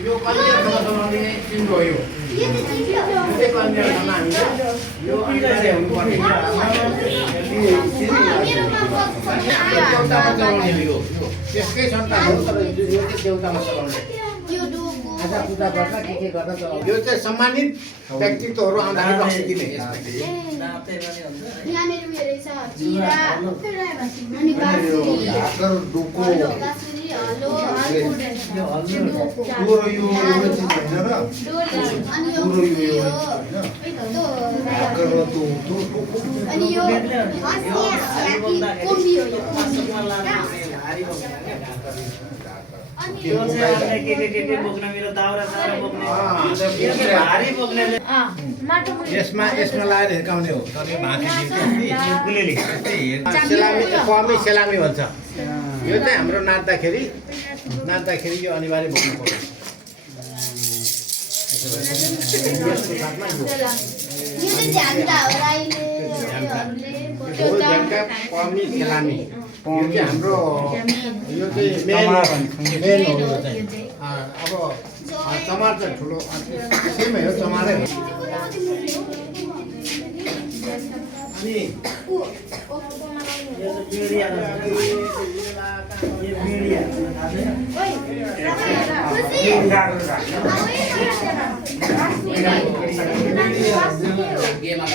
यो कन्यासँगसँगले चिन्डो हो यो चाहिँ कन्यासँग हामीले यो अनिवार्य हुनुपर्ने देउतामा चलाउने हो यो त्यसकै सन्तान हो तर यो चाहिँ देउतामा चलाउने आज पूजा गर्दा के गर्दा चलाउने यो चाहिँ सम्मानित व्यक्तित्वहरू आउँदाखेरि रक्सी दिने यसमा यहाँनिर उयो रहेछ चिरा अनि ढाकर डोको पुरो यो एउटा चिज होइन र पुरो यो ढाकर र डोको अनि यो कोम्बी हो यो यो चाहिँ के बोक्न मेरो दाउरा सारा बोक्ने यो चाहिँ भारी बोक्ने यसमा लगाएर हिर्काउने हो तर यो भाँती गुलेली सेलामी कमी सेलामी भन्छ यो चाहिँ हाम्रो नाच्दाखेरि यो अनिवार्य बोक्नु पर्छ यसको साथमा यो झ्याम्टा हो राईले झ्याम्टा कमी सेलामी यो चाहिँ हाम्रो यो चाहिँ मेन हो यो चाहिँ अब चमार चाहिँ ठुलो सेमै हो चमारै हो अनि यो चाहिँ बिडिया यो बिडिया गेममा